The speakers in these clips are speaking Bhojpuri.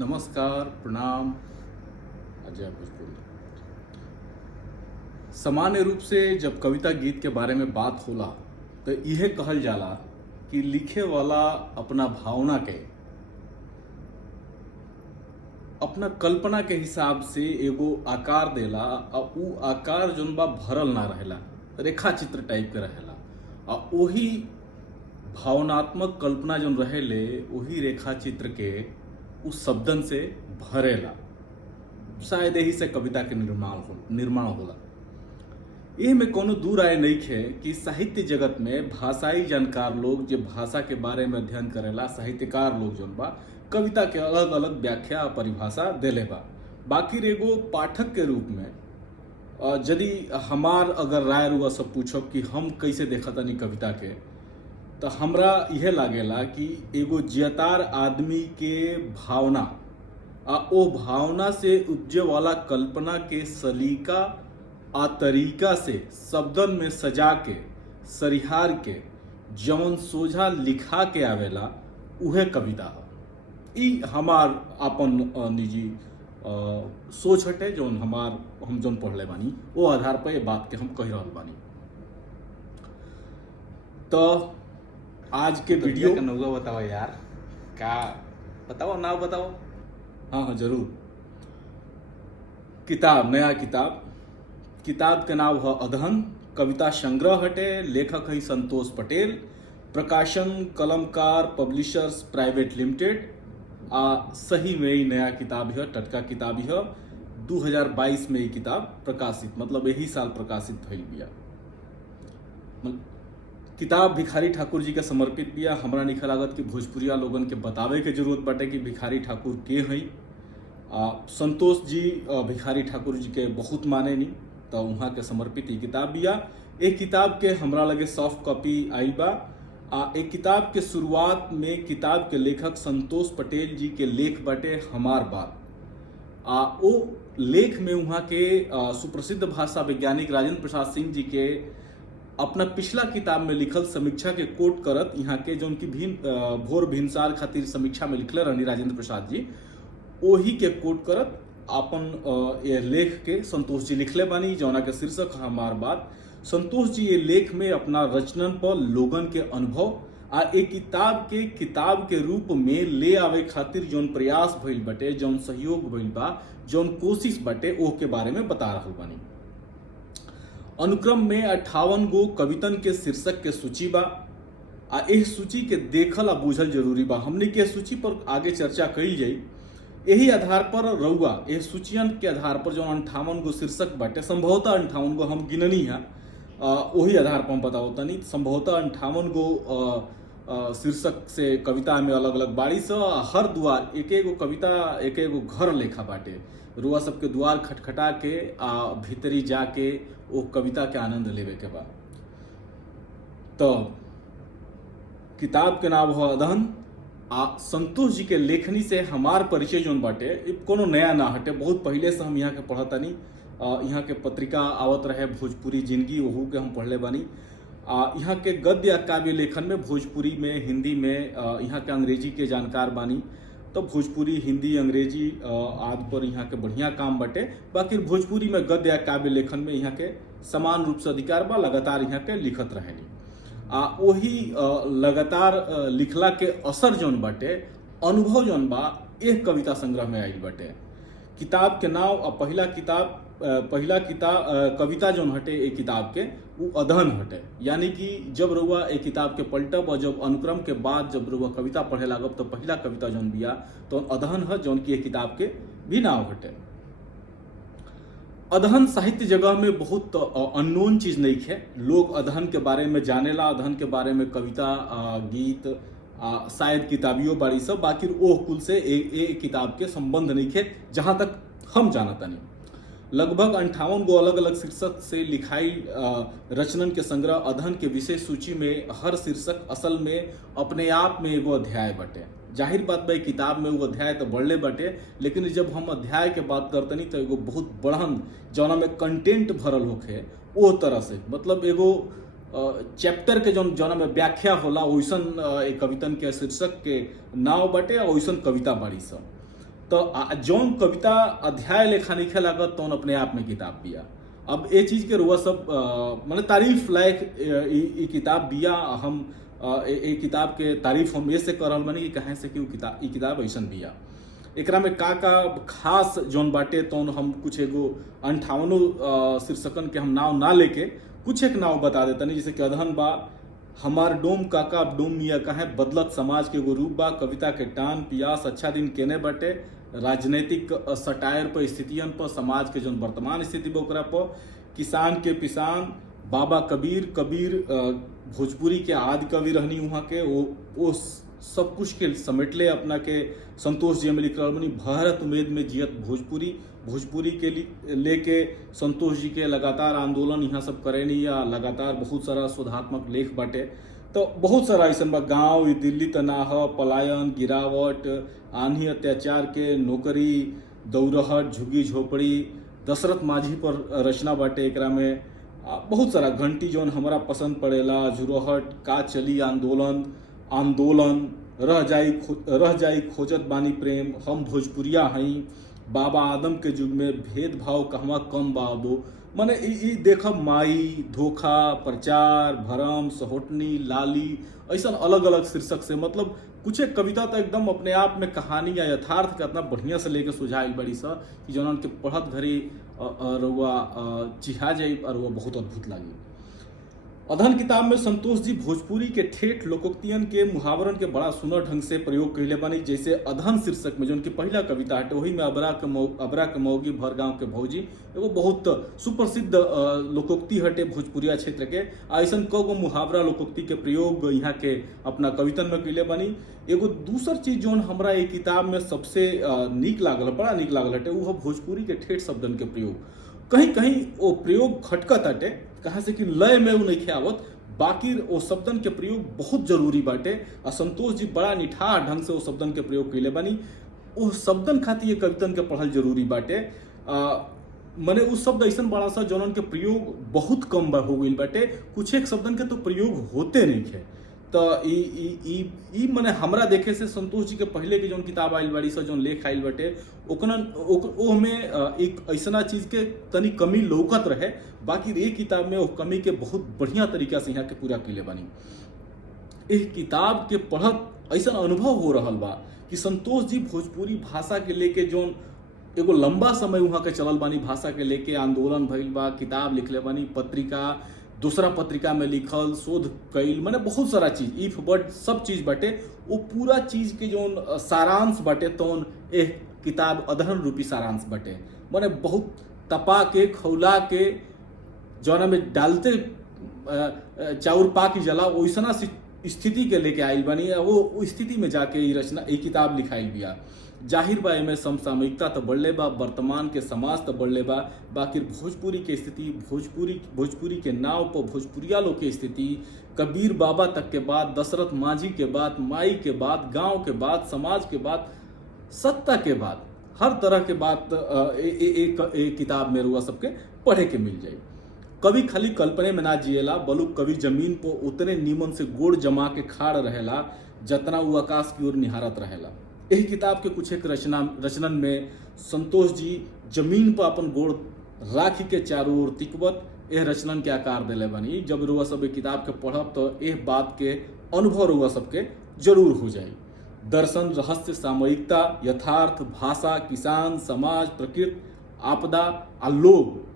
नमस्कार, प्रणाम। अजय भोजपुरी। सामान्य रूप से जब कविता गीत के बारे में बात होला तो यह कहल जाला कि लिखे वाला अपना भावना के अपना कल्पना के हिसाब से एगो आकार देला और उ आकार जोन बा भरल ना रहेला, रेखा चित्र टाइप के रहेला। और वही भावनात्मक कल्पना जोन रहेले वही रेखा चित्र के उस शब्दन से भरेला। शायद यही से कविता के निर्माण होला। एह में कोनो दूर आए नहीं खे कि साहित्य जगत में भाषाई जानकार लोग जो भाषा के बारे में अध्ययन करेला, साहित्यकार लोग जोन बा कविता के अलग अलग व्याख्या और परिभाषा देले बा। बाकी एगो पाठक के रूप में यदि हमार अगर राय रुआ सब पूछब कि हम कैसे देखा तनी कविता के, तो हमरा यह लागेला कि एगो जियतार आदमी के भावना आ ओ भावना से उपजे वाला कल्पना के सलीका आ तरीका से शब्दन में सजा के सरिहार के जौन सोझा लिखा के आवेला उहे कविता है। ई हमार अपन निजी सोच हटे जौन हम जौन पढ़ले बानी वो आधार पर ये बात के हम कह रहल बानी। तो आज के वीडियो का नौगा बताओ यार, का बताओ ना बताओ। हाँ जरूर। किताब, नया किताब के नाम है अदहन। कविता संग्रह हटे, लेखक है संतोष पटेल, प्रकाशन कलमकार पब्लिशर्स प्राइवेट लिमिटेड। सही में ही नया किताब है, टटका किताब है। 2022 में ये किताब प्रकाशित, मतलब यही साल प्रकाशित भइल बिया। किताब भिखारी ठाकुर जी के समर्पित बिया। हमरा निखा लागत कि भोजपुरिया लोगन के बतावे के जरूरत बाटे कि भिखारी ठाकुर के हई। संतोष जी भिखारी ठाकुर जी के बहुत माने नी, तो वहाँ के समर्पित ये किताब बिया। एक किताब के हमरा लगे सॉफ्ट कॉपी आई बा। एक किताब के शुरुआत में किताब के लेखक संतोष पटेल जी के लेख बाटे हमार बात। वो लेख में वहाँ के सुप्रसिद्ध भाषा वैज्ञानिक राजेंद्र प्रसाद सिंह जी के अपना पिछला किताब में लिखल समीक्षा के कोट करत, यहाँ के जो उनकी भोर भिनसार खातिर समीक्षा में लिखले रहनी राजेंद्र प्रसाद जी, वही के कोट करत अपन ये लेख के संतोष जी लिखले बानी, जौना के शीर्षक है हमार बात। संतोष जी ये लेख में अपना रचनन पर लोगन के अनुभव आ एक किताब के रूप में ले आवे खातिर जौन प्रयास भइल बटे, जौन सहयोग भइल बा, जौन कोशिश बटे, ओ के बारे में बता रहल बानी। अनुक्रम में 58 गो कवितन के शीर्षक के सूची बा। एह सूची के देखल आ बूझल जरूरी बा। हमने के सूची पर आगे चर्चा कई जाई। यही आधार पर रउआ एह सूचियन के आधार पर जो 58 गो शीर्षक बाटे, संभवतः 58 गो हम गिननी है, वही आधार पर हम बताओ तनी। संभवतः 58 गो शीर्षक से कविता में अलग अलग बाड़ी से हर द्वार एक एगो कविता एक एगो घर लेखा बाटे। रुआ सबके द्वार खटखटा के भीतरी जाके वो कविता के आनंद लेवे के बाद। तो किताब के नाम है अदहन। संतोष जी के लेखनी से हमार परिचय जोन बाटे कोनो नया ना हटे, बहुत पहले से हम यहाँ के पढ़तानी। यहाँ के पत्रिका आवत रहे भोजपुरी जिंदगी, वहू के हम पढ़ले बानी। यहाँ के गद्य या काव्य लेखन में भोजपुरी में, हिंदी में, यहाँ के अंग्रेजी के जानकार बानी, तो भोजपुरी, हिंदी, अंग्रेजी आदि पर यहाँ के बढ़िया काम बटे। बाकी भोजपुरी में गद्य या काव्य लेखन में यहाँ के समान रूप से अधिकार बा, लगातार यहाँ के लिखत रहेनी। वही लगातार लिखला के असर जौन बटे, अनुभव जौन बा, एक कविता संग्रह में आयल बटे। किताब के नाव पहला कविता जौन हटे एक किताब के वो अदहन हटे। यानी कि जब रउआ एक किताब के पलटब और जब अनुक्रम के बाद जब रउआ कविता पढ़े लागब तो पहला कविता जौन बिया तो अदहन है, जौन की एक किताब के भी नाव हटे। अदहन साहित्य जगह में बहुत अननोन चीज नहीं है। लोग अदहन के बारे में जानेला, अदहन के बारे में कविता, गीत, शायद किताबियों बारी सब, बाकी ओह कुल से एक किताब के संबंध नहीं है जहां तक हम जानता नहीं। लगभग 58 गो अलग अलग शीर्षक से लिखाई रचनन के संग्रह अदहन के विशेष सूची में हर शीर्षक असल में अपने आप में एगो अध्याय बटे। जाहिर बात बा किताब में वो अध्याय तो बढ़ले बटे, लेकिन जब हम अध्याय के बात करतनी तो एगो बहुत बड़हन जौना में कंटेंट भरल होखे वो तरह से, मतलब एगो चैप्टर के जौना में व्याख्या होला वैसन एक कवितन के शीर्षक के नाव बटे और वैसन कविता बाड़ी सब। तो जौन कविता अध्याय लेखा नहीं लागत तौन अपने आप में किताब बिया। अब ये चीज के रुआ सब मतलब तारीफ लायक ई किताब बिया। हम ए किताब के तारीफ हम ये से कर रहल बानी कि कहे से कि ई किताब ऐसन बिया। एकरा में का खास जौन बाटे तौन हम कुछ एगो 58 शीर्षकन के हम नाव ना लेके कुछ एक नाव बता देतनी। जैसे कि अदहन बा, हमार डोम काका डोम मिया कहे, बदलत समाज के एगो रूप बा, कविता के टान, पियास, अच्छा दिन केने बाटे, राजनीतिक सटायर पर, स्थितियन पर, समाज के जौन वर्तमान स्थिति बा ओकरा पर, किसान के पिसान, बाबा कबीर भोजपुरी के आदि कवि रहनी वहाँ के, वो सब कुछ के समेटले अपना के संतोष जी में लिख रहा बनी। भारत उम्मीद में जियत भोजपुरी के लेके संतोष जी के लगातार आंदोलन यहाँ सब करेनी या लगातार बहुत सारा शोधात्मक लेख बाटे। तो बहुत सारा ऐसा बा, गाँव दिल्ली तनाह, पलायन, गिरावट, आंधी अत्याचार के, नौकरी, दौरहट, झुग्गी झोपड़ी, दशरथ माझी पर रचना बाटे। एकरा में बहुत सारा घंटी जौन हमारा पसंद पड़ेला, झुरहट, का चली आंदोलन, रह जाई खोजत बानी प्रेम, हम भोजपुरिया हई, बाबा आदम के युग में भेदभाव कहवा कम बाबो। माने ई देखब माई, धोखा, प्रचार, भरम, सहोटनी, लाली, ऐसा अलग अलग शीर्षक से मतलब कुछ एक कविता तो एकदम अपने आप में कहानी या यथार्थ का इतना बढ़िया से लेके सुझाई बड़ी सा कि जौन के पढ़त घड़ी रुआ चिहा जाई और वो बहुत अद्भुत लगी। अदहन किताब में संतोष जी भोजपुरी के ठेठ लोकोक्तियन के मुहावरन के बड़ा सुंदर ढंग से प्रयोग कैले बानी। जैसे अदहन शीर्षक में जो उनकी पहला कविता हटे वही में अबरा के मौगी भर गाँव के भौजी, एगो बहुत सुप्रसिद्ध लोकोक्ति हटे भोजपुरिया क्षेत्र के। ऐसा कगो मुहावरा लोकोक्ति के प्रयोग यहाँ के अपना कवितन में कैले बानी। एगो दूसर चीज जो हमरा ये किताब में सबसे बड़ा नीक लागल हटे वो भोजपुरी के ठेठ शब्दन के प्रयोग। कहीं कहीं वो प्रयोग खटकत हटे कहाँ से कि लय में वो नहीं आवत, बाकी वो शब्दन के प्रयोग बहुत जरूरी बाटे। और संतोष जी बड़ा निठार ढंग से वो शब्दन के प्रयोग कैले बानी। वो शब्दन खातिर ये कवितन के पढ़ल जरूरी बाटे। मने उस शब्द ऐसा बड़ा सा जौन के प्रयोग बहुत कम हो गई बाटे, कुछ एक शब्दन के तो प्रयोग होते नहीं है। तो ई मने हमरा देखे से संतोष जी के पहले के जौन किताब आइल बाड़ी सा जौन लेख आइल बाटे ओ में एक ऐसा चीज के तनी कमी लौकत रहे, बाकी ये किताब में वो कमी के बहुत बढ़िया तरीका से यहाँ के पूरा कैले बानी। इस किताब के पढ़त ऐसा अनुभव हो रहा बा कि संतोष जी भोजपुरी भाषा के लेके जौन एगो लंबा समय वहाँ के चलल बानी, भाषा के लेके आंदोलन भइल बा, किताब लिखले बानी, पत्रिका, दूसरा पत्रिका में लिखल, शोध कैल, माने बहुत सारा चीज, इफ बट सब चीज बाटे। वो पूरा चीज के जो सारांश बाटे तौन एक किताब अदहन रूपी सारांश बाटे। माने बहुत तपा के खौला के जौना में डालते चाउर पाक जला वैसना स्थिति के लेके आइल बानी। वो स्थिति में जाके ये रचना ये किताब लिखाइल बिया। जाहिर बा एमे समसामयिकता तो बढ़ले बा, वर्तमान के समाज तो बढ़ले बा, बाकी भोजपुरी के स्थिति, भोजपुरी के नाव पर भोजपुरिया लोग के स्थिति, कबीर बाबा तक के बाद, दशरथ माझी के बाद, माई के बाद, गांव के बाद, समाज के बाद, सत्ता के बाद, हर तरह के बात एक किताब में रुआ सबके पढ़े के मिल जाए। कवि खाली कल्पने में ना जिएला, बलु कवि जमीन पर उतने नीमन से गोड़ जमा के खाड़ रहेला जतना वो आकाश की ओर निहारत रहेला। यही किताब के कुछ एक रचनन में संतोष जी जमीन पर अपन गोड़ राखी के चारों ओर तिकबत यह रचनन के आकार दिले बनी। जब रुआ सब किताब के पढ़ब तो यह बात के अनुभव रुआ सबके जरूर हो जाए। दर्शन, रहस्य, सामयिकता, यथार्थ, भाषा, किसान, समाज, प्रकृति, आपदा आ लोग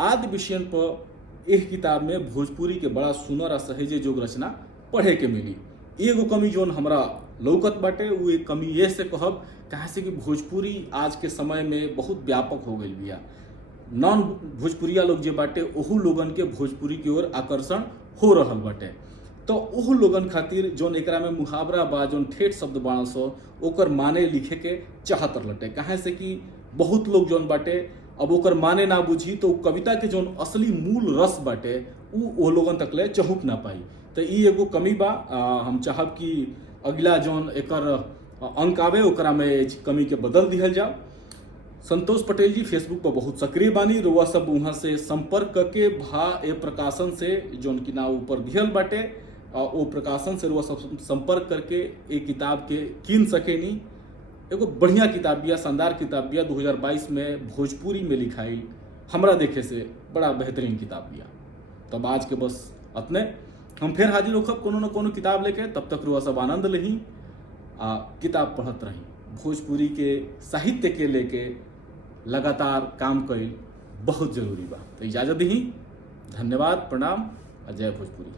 आदि विषयन पर यह किताब में भोजपुरी के बड़ा सुंदर और सहेजे जोग रचना पढ़े के मिली। एगो कमी जोन हमरा लौकत बाटे वो एक कमी ये से कहब कहाँ से कि भोजपुरी आज के समय में बहुत व्यापक हो गई बिया। नॉन भोजपुरिया लोग जे बाटे ओहू लोगन के भोजपुरी की ओर आकर्षण हो रहल बाटे। तो ओहू लोगन खातिर जोन एकरा में मुहावरा बा, जोन ठेठ शब्द बाण सो ओकर माने लिखे के चाहत लटे। कहाँ से कि बहुत लोग जोन बाटे अब ओकर माने ना बुझी तो कविता के जोन असली मूल रस बाटे वो लोगन तक ले चहुप ना पाई। तो ई एगो कमी बा। हम चाहब कि अगला जोन एकर अंक आवे ओकरा में कमी के बदल दिहल जाओ। संतोष पटेल जी फेसबुक पर बहुत सक्रिय बानी, रुआ सब वहाँ से संपर्क करके भा ए प्रकाशन से जोन की नाम ऊपर दिहल बाटे वो प्रकाशन से रुआ सब संपर्क करके एक किताब के कीन सकेनी। एगो बढ़िया किताब बिया, शानदार किताब बिया, 2022 में भोजपुरी में लिखाई, हमरा देखे से बड़ा बेहतरीन किताब बिया। तब आज के बस अतने, हम फिर हाजिर होखब कोनो न कोनो किताब लेके। तब तक रुआ सब आनंद लही आ किताब पढ़त रही। भोजपुरी के साहित्य के लेके लगातार काम कईल बहुत जरूरी बा। तो इजाजत दी, धन्यवाद, प्रणाम, जय भोजपुरी।